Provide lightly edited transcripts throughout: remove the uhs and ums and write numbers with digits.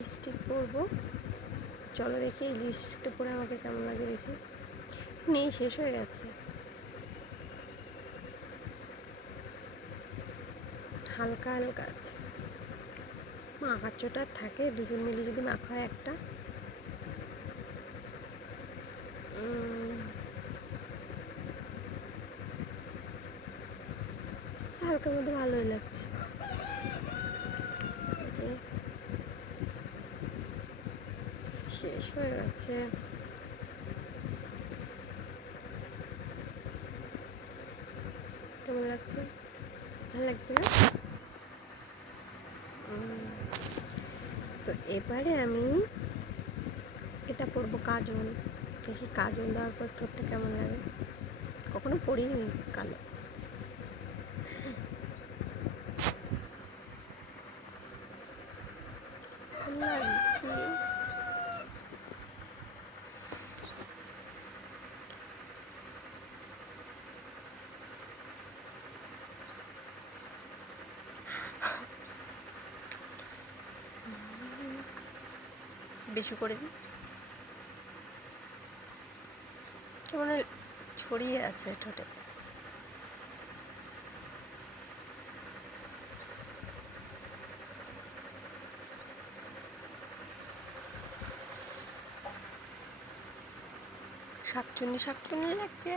Lipstick পরবো, চলো দেখি এই লিপস্টিকটা পরে আমাকে কেমন লাগে দেখি। নেই, শেষ হয়ে গেছে। হালকা হালকা আছে, মাখার চোটার থাকে, দুজন মিলে যদি মাখা হয় একটা। হালকার মধ্যে ভালোই লাগছে। শেষ হয়ে গেছে। কেমন লাগছে? ভালো লাগছে না? তো এবারে আমি এটা পরবো কাজল। দেখি কাজল দেওয়ার পর ঠোঁটটা কেমন লাগে। কখনো পরিনি কালো। বেশি করে দিই, কেমন ছড়িয়ে আছে ঠোঁটে। শাকচুন্নি শাকচুন্নি লাগছে।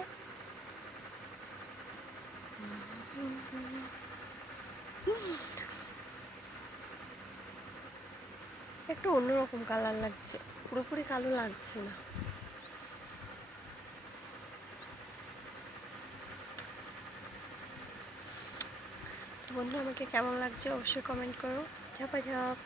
একটু অন্যরকম কালার লাগছে, পুরোপুরি কালো লাগছে না। বন্ধু, আমাকে কেমন লাগছে অবশ্যই কমেন্ট করো। ঝাপা ঝাপ।